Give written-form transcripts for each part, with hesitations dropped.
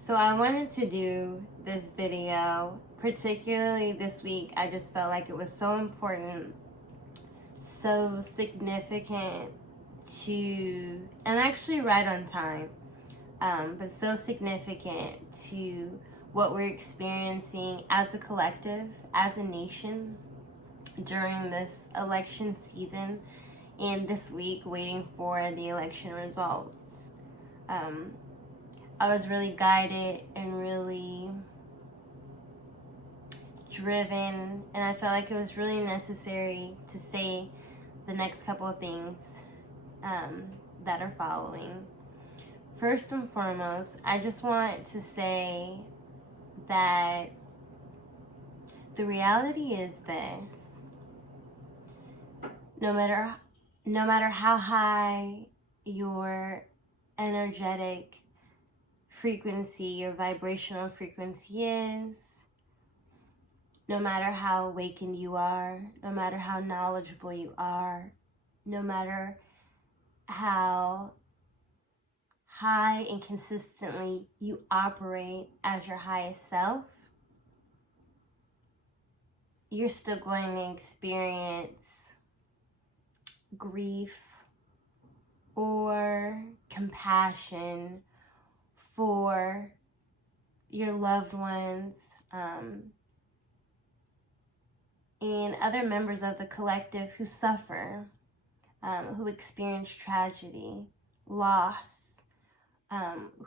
So I wanted to do this video, particularly this week. I just felt like it was so important, so significant and actually right on time, but so significant to what we're experiencing as a collective, as a nation during this election season and this week waiting for the election results. I was really guided and really driven, and I felt like it was really necessary to say the next couple of things that are following. First and foremost, I just want to say that the reality is this: no matter how high your energetic frequency, your vibrational frequency is, no matter how awakened you are, no matter how knowledgeable you are, no matter how high and consistently you operate as your highest self, you're still going to experience grief or compassion for your loved ones and other members of the collective who suffer, who experience tragedy, loss,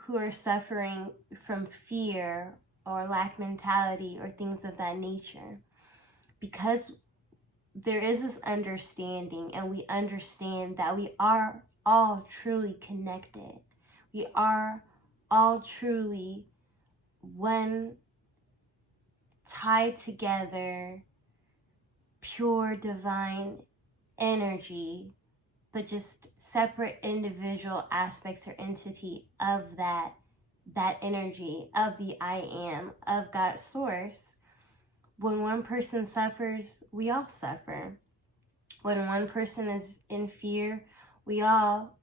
who are suffering from fear or lack mentality or things of that nature. Because there is this understanding, and we understand that we are all truly connected. We are all truly one tied together, pure divine energy, but just separate individual aspects or entity of that energy, of the I am, of God's source. When one person suffers, we all suffer. When one person is in fear, we all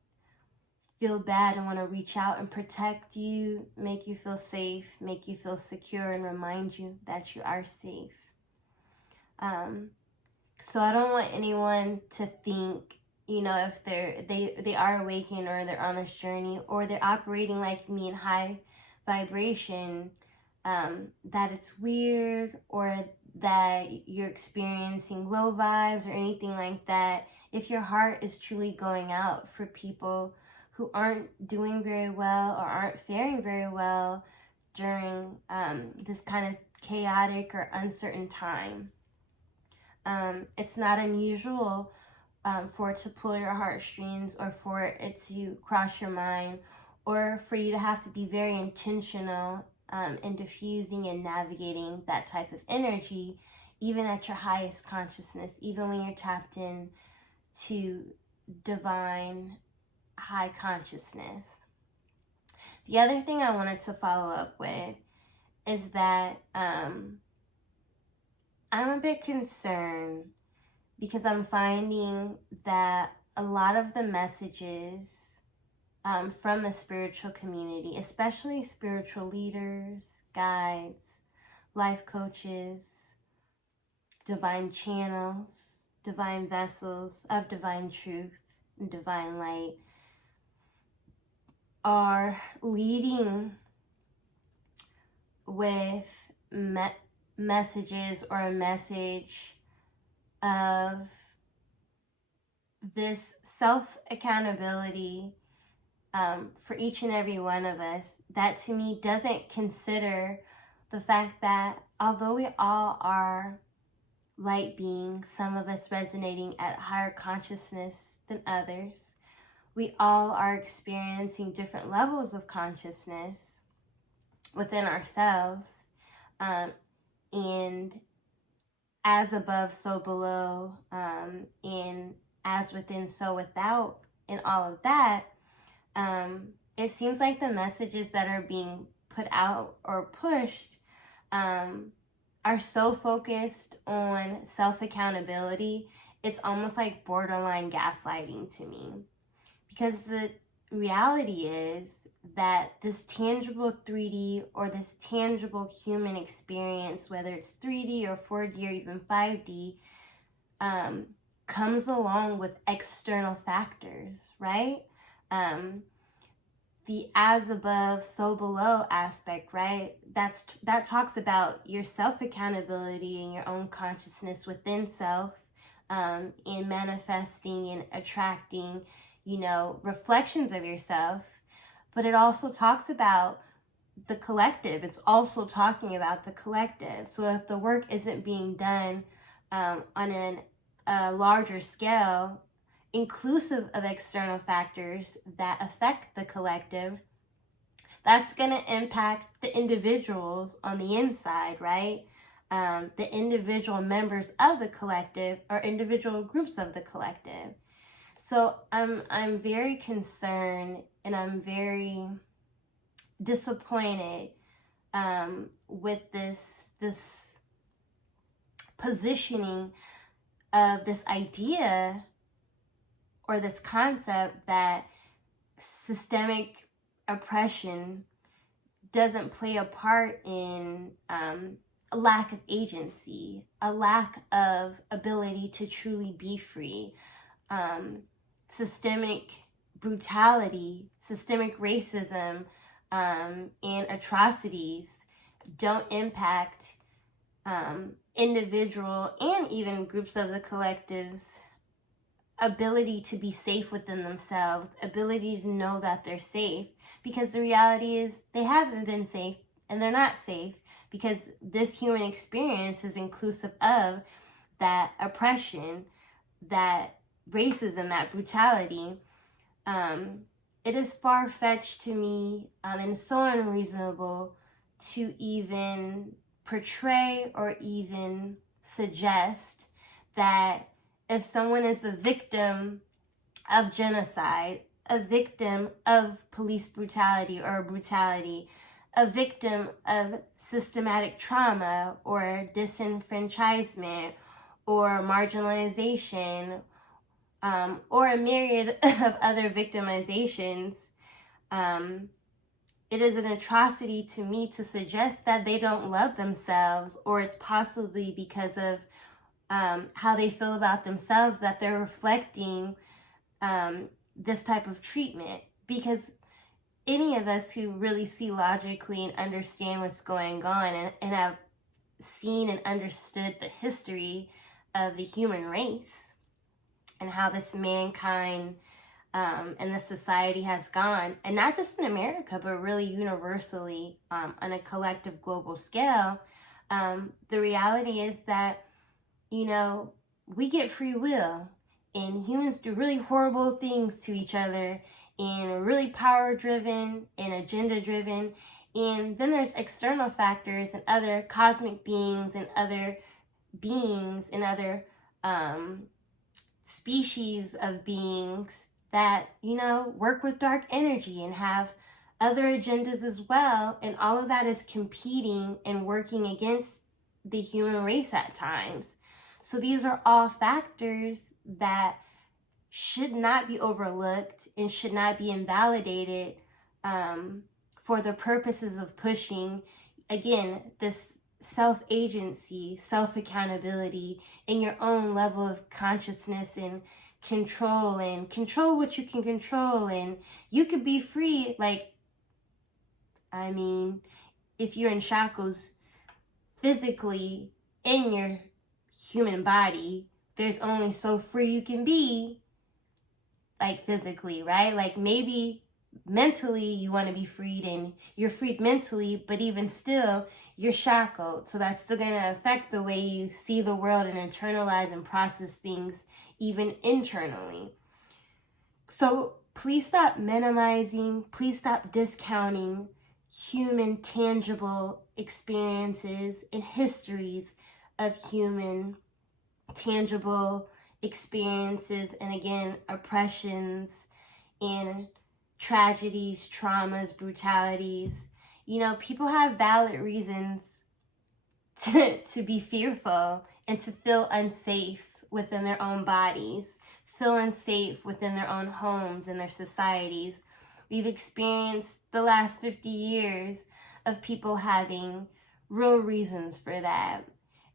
feel bad and want to reach out and protect you, make you feel safe, make you feel secure, and remind you that you are safe. So I don't want anyone to think, if they are awakened or they're on this journey or they're operating like me in high vibration, that it's weird or that you're experiencing low vibes or anything like that. If your heart is truly going out for people who aren't doing very well or aren't faring very well during this kind of chaotic or uncertain time, it's not unusual for it to pull your heartstrings or for it to cross your mind or for you to have to be very intentional in diffusing and navigating that type of energy, even at your highest consciousness, even when you're tapped in to divine high consciousness. The other thing I wanted to follow up with is that I'm a bit concerned because I'm finding that a lot of the messages from the spiritual community, especially spiritual leaders, guides, life coaches, divine channels, divine vessels of divine truth and divine light, are leading with messages or a message of this self-accountability for each and every one of us that to me doesn't consider the fact that although we all are light beings, some of us resonating at higher consciousness than others, we all are experiencing different levels of consciousness within ourselves, and as above, so below, and as within, so without, and all of that. It seems like the messages that are being put out or pushed are so focused on self-accountability, it's almost like borderline gaslighting to me. Because the reality is that this tangible 3D or this tangible human experience, whether it's 3D or 4D or even 5D, comes along with external factors, right? The as above, so below aspect, right? That talks about your self-accountability and your own consciousness within self, in manifesting and attracting, reflections of yourself. But it also talks about the collective. It's also talking about the collective. So if the work isn't being done on a larger scale, inclusive of external factors that affect the collective, that's going to impact the individuals on the inside, right? The individual members of the collective or individual groups of the collective. So I'm very concerned and I'm very disappointed with this positioning of this idea or this concept that systemic oppression doesn't play a part in a lack of agency, a lack of ability to truly be free. Systemic brutality, systemic racism, and atrocities don't impact individual and even groups of the collective's ability to be safe within themselves, ability to know that they're safe, because the reality is they haven't been safe and they're not safe, because this human experience is inclusive of that oppression, that racism, that brutality. It is far-fetched to me and so unreasonable to even portray or even suggest that if someone is the victim of genocide, a victim of police brutality or brutality, a victim of systematic trauma or disenfranchisement or marginalization, or a myriad of other victimizations, it is an atrocity to me to suggest that they don't love themselves, or it's possibly because of how they feel about themselves that they're reflecting this type of treatment. Because any of us who really see logically and understand what's going on and have seen and understood the history of the human race and how this mankind and the society has gone, and not just in America, but really universally on a collective global scale, the reality is that, we get free will, and humans do really horrible things to each other, and are really power-driven and agenda-driven. And then there's external factors and other cosmic beings and other species of beings that, work with dark energy and have other agendas as well. And all of that is competing and working against the human race at times. So these are all factors that should not be overlooked and should not be invalidated for the purposes of pushing, again, this self-agency, self-accountability, and your own level of consciousness and control what you can control, and you could be free. If you're in shackles physically in your human body, there's only so free you can be, physically, right? Maybe mentally you want to be freed and you're freed mentally, but even still you're shackled. So that's still going to affect the way you see the world and internalize and process things even internally. So please stop minimizing, please stop discounting human tangible experiences and histories of human tangible experiences, and again, oppressions and tragedies, traumas, brutalities. People have valid reasons to be fearful and to feel unsafe within their own bodies, feel unsafe within their own homes and their societies. We've experienced the last 50 years of people having real reasons for that.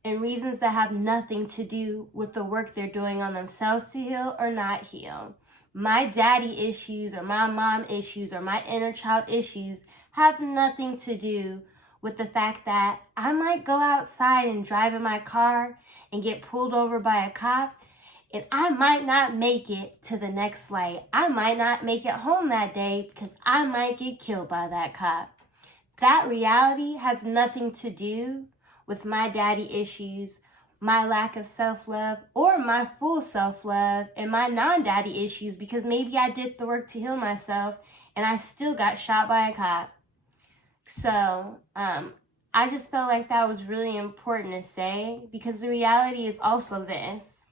And reasons that have nothing to do with the work they're doing on themselves to heal or not heal. My daddy issues or my mom issues or my inner child issues have nothing to do with the fact that I might go outside and drive in my car and get pulled over by a cop, and I might not make it to the next light. I might not make it home that day because I might get killed by that cop. That reality has nothing to do with my daddy issues, my lack of self-love, or my full self-love, and my non-daddy issues, because maybe I did the work to heal myself and I still got shot by a cop. So I just felt like that was really important to say, because the reality is also this.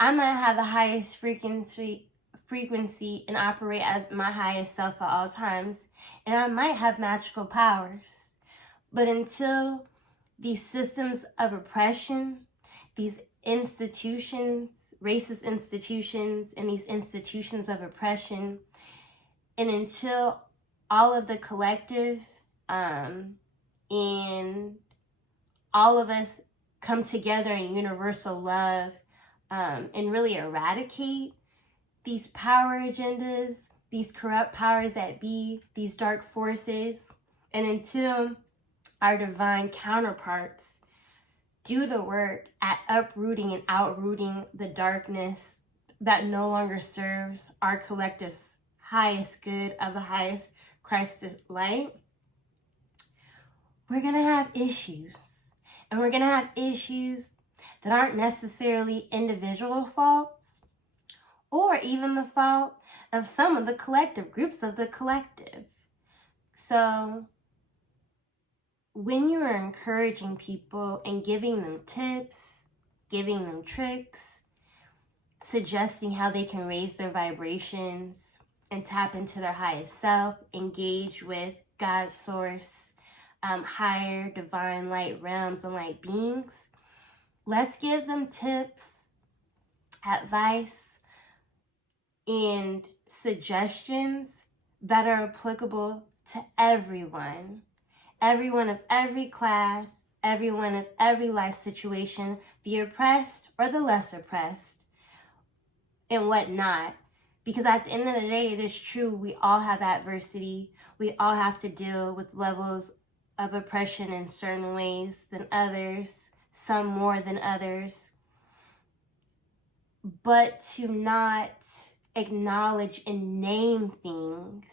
I might have the highest frequency and operate as my highest self at all times, and I might have magical powers. But until these systems of oppression, these institutions, racist institutions, and these institutions of oppression, and until all of the collective and all of us come together in universal love and really eradicate these power agendas, these corrupt powers that be, these dark forces, and until our divine counterparts do the work at uprooting and outrooting the darkness that no longer serves our collective's highest good of the highest Christ's light, we're going to have issues. And we're going to have issues that aren't necessarily individual faults, or even the fault of some of the collective, groups of the collective. So when you are encouraging people and giving them tips, giving them tricks, suggesting how they can raise their vibrations and tap into their highest self, engage with God's source, higher divine light realms and light beings, let's give them tips, advice, and suggestions that are applicable to everyone. Everyone of every class, everyone of every life situation, the oppressed or the less oppressed, and whatnot. Because at the end of the day, it is true, we all have adversity. We all have to deal with levels of oppression in certain ways than others, some more than others. But to not acknowledge and name things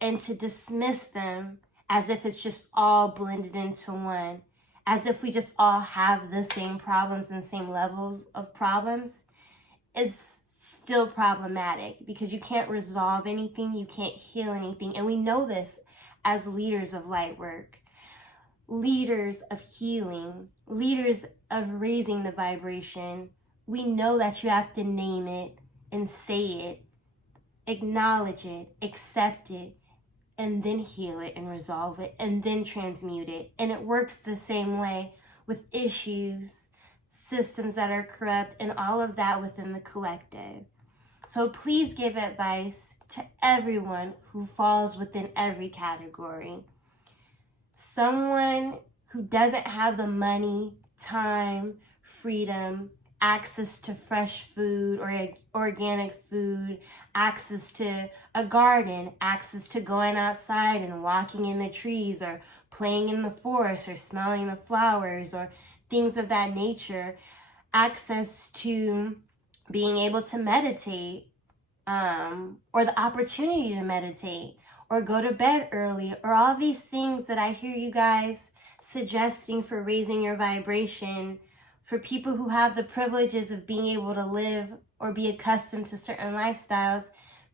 and to dismiss them as if it's just all blended into one, as if we just all have the same problems and same levels of problems, is still problematic, because you can't resolve anything, you can't heal anything. And we know this as leaders of light work, leaders of healing, leaders of raising the vibration. We know that you have to name it and say it, acknowledge it, accept it, and then heal it and resolve it and then transmute it. And it works the same way with issues, systems that are corrupt, and all of that within the collective. So please give advice to everyone who falls within every category. Someone who doesn't have the money, time, freedom, access to fresh food or organic food, access to a garden, access to going outside and walking in the trees or playing in the forest or smelling the flowers or things of that nature, access to being able to meditate or the opportunity to meditate or go to bed early, or all these things that I hear you guys suggesting for raising your vibration, for people who have the privileges of being able to live or be accustomed to certain lifestyles.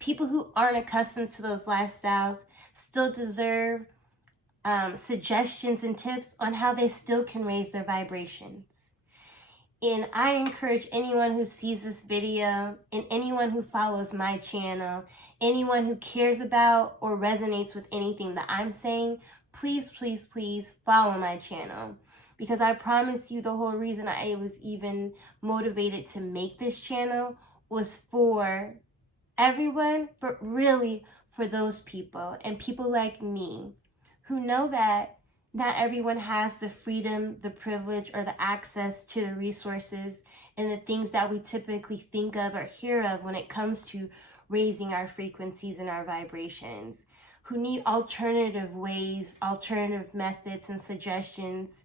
People who aren't accustomed to those lifestyles still deserve suggestions and tips on how they still can raise their vibrations. And I encourage anyone who sees this video and anyone who follows my channel, anyone who cares about or resonates with anything that I'm saying, please, please, please follow my channel. Because I promise you, the whole reason I was even motivated to make this channel was for everyone, but really for those people and people like me who know that not everyone has the freedom, the privilege, or the access to the resources and the things that we typically think of or hear of when it comes to raising our frequencies and our vibrations, who need alternative ways, alternative methods and suggestions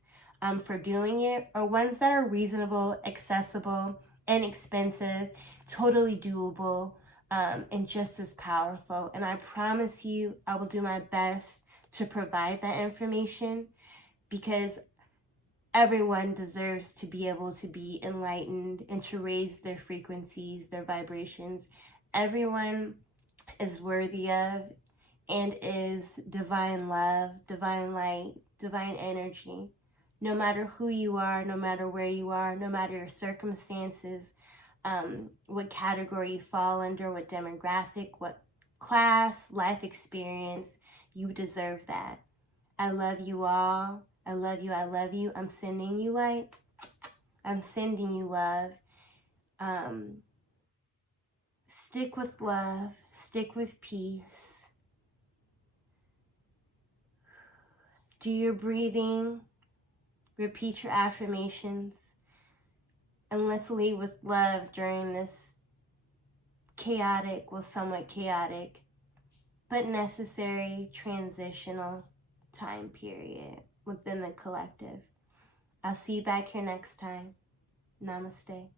for doing it, or ones that are reasonable, accessible, inexpensive, totally doable, and just as powerful. And I promise you, I will do my best to provide that information, because everyone deserves to be able to be enlightened and to raise their frequencies, their vibrations. Everyone is worthy of and is divine love, divine light, divine energy. No matter who you are, no matter where you are, no matter your circumstances, what category you fall under, what demographic, what class, life experience, you deserve that. I love you all. I love you. I love you. I'm sending you light. I'm sending you love. Stick with love. Stick with peace. Do your breathing. Repeat your affirmations. And let's lead with love during this chaotic, well, somewhat chaotic, but necessary transitional time period within the collective. I'll see you back here next time. Namaste.